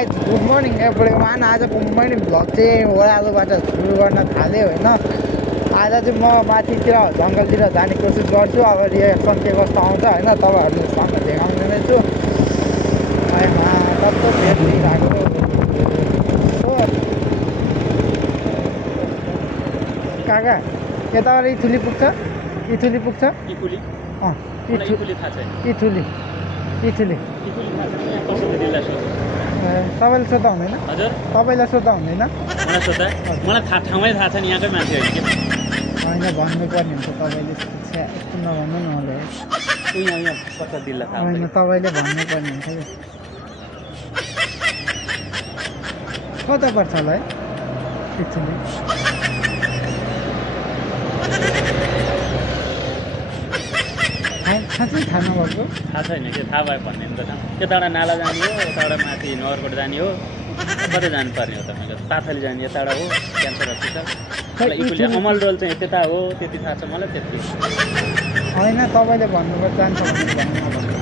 Guys good morning एपरेको मान आजको मैले भ्लग चाहिँ ओह्रालोबाट सुरु गर्न थालेँ होइन। आज चाहिँ म माथितिर जङ्गलतिर जाने कोसिस गर्छु। अब रिएक्सन के कस्तो आउँछ होइन तपाईँहरूले सँग देखाउने नै छु। कस्तो भेट दिइरहेको हो काका यताबाट इथुली पुग्छ इथुली पुग्छ इथुली तपाईँले सोध्दा हुँदैन हजुर तपाईँलाई सोध्दा हुँदैन मलाई सोध्दा मलाई ठाउँमै थाहा छ नि यहाँकै मान्छे होइन कि होइन भन्नुपर्ने हुन्छ तपाईँले यस्तो नभन्नु न होला यहाँ कता दिल्ला थाहा होइन तपाईँले भन्नुपर्ने हुन्छ कि कता पर्छ होला है इथुली साँच्चै थाहा नभएको थाहा छैन कि थाहा भयो भन्ने नि त यताबाट नाला जाने हो यताबाट माथि नगरकोट जाने हो कतै जानुपर्ने हो तपाईँको पाथली जाने यताबाट हो क्यान्सर हस्पिटल इकुली अमल रोल चाहिँ त्यता हो त्यति थाहा छ मलाई त्यति होइन तपाईँले भन्नुपर्छ जान्छ भने भन्नु नभन्नु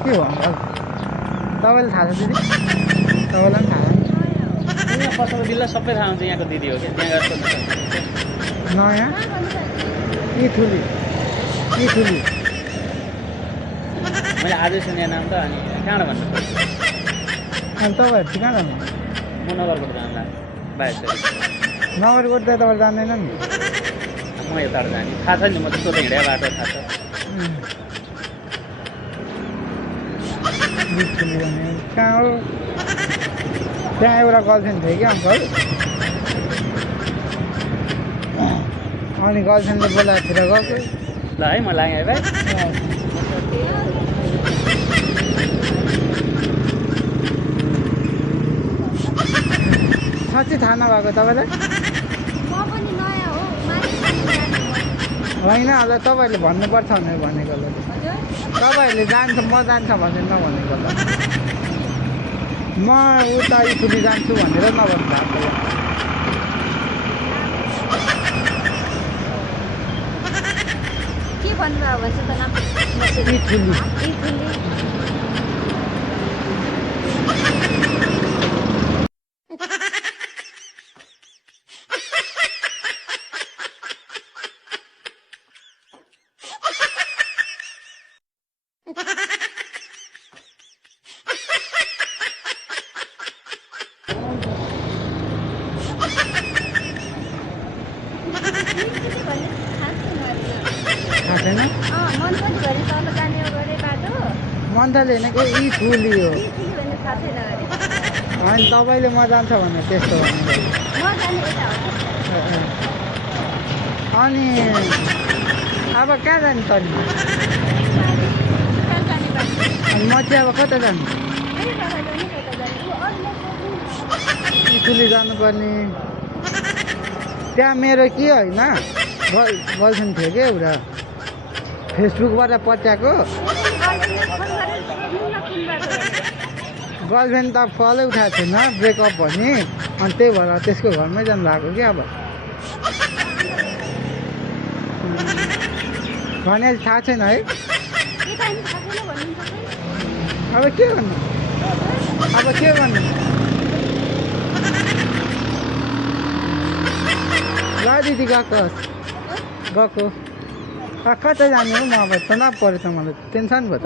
के हो अङ्कल तपाईँले थाहा छ दिदी तपाईँलाई पनि थाहा यहाँ पसलको दिल्ला सबै थाहा हुन्छ यहाँको दिदी हो कि त्यहाँ गएर सोध्नु सक्नुहुन्छ नयाँ इथुली मैले आजै सुने नाम त अनि कहाँबाट भन्नु अनि तपाईँहरू चाहिँ कहाँ जानु म नगरकोट जान्ला बाहेक नगरकोट त तपाईँ जान्दैन नि म यताबाट जाने थाहा छ नि म त्यस्तो त हिँडे बाटो थाहा छ इथुली भने कहाँ हो त्यहाँ एउटा गर्लफ्रेन्ड थियो कि अङ्कल अनि गर्लफ्रेन्डले बोलाएको थियो गएको ल है म लागेँ है भाइ साँच्चै थाहा नभएको तपाईँलाई होइन अब तपाईँहरूले भन्नुपर्छ भनेर भनेको ल तपाईँहरूले जान्छ म जान्छ भनेर नभनेको ल म उता इथुली जान्छु भनेर नभन्नु भएको के भन्नुभयो भन्छ त नाम इथुली छैन मन्थली होइन कि इथुली हो होइन तपाईँले म जान्छ भने त्यस्तो भन्नु अनि अब कहाँ जाने त अनि म चाहिँ अब कता जानु इथुली जानुपर्ने त्यहाँ मेरो के होइन गर्लफ्रेन्ड थियो कि एउटा फेसबुकबाट पच्याएको गर्लफ्रेन्ड त कलै उठाएको थिएन ब्रेकअप भने अनि त्यही भएर त्यसको घरमै जानु भएको कि अब भने थाहा छैन है अब के गर्नु ल दिदी गएको कता जाने हो म अब तनाव परेछ मलाई टेन्सन भयो त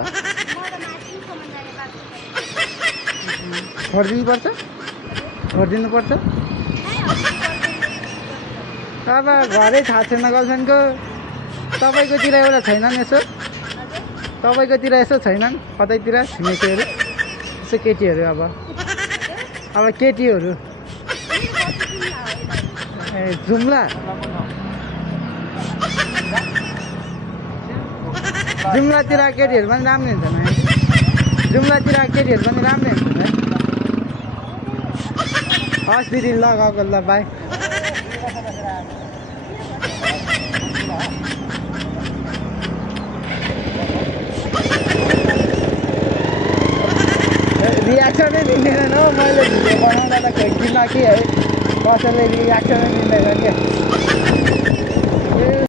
छोडिदिनुपर्छ अब घरै थाहा छैन गर्लफ्रेन्डको तपाईँकोतिर एउटा छैनन् यसो तपाईँकोतिर यसो छैनन् कतैतिर छिमेकीहरू यसो केटीहरू अब केटीहरू ए जुम्ला जुम्लातिर केटीहरू पनि राम्रै हुन्छ नि जुम्लातिर केटीहरू पनि राम्रै हुन्छ नि हस् दिदी ल गएको ल बाई रियाक्सनै दिँदैन हो मैले भिडियो बनाउँदा त खोइ किन कि है कसैले रियाक्सनै दिँदैन क्या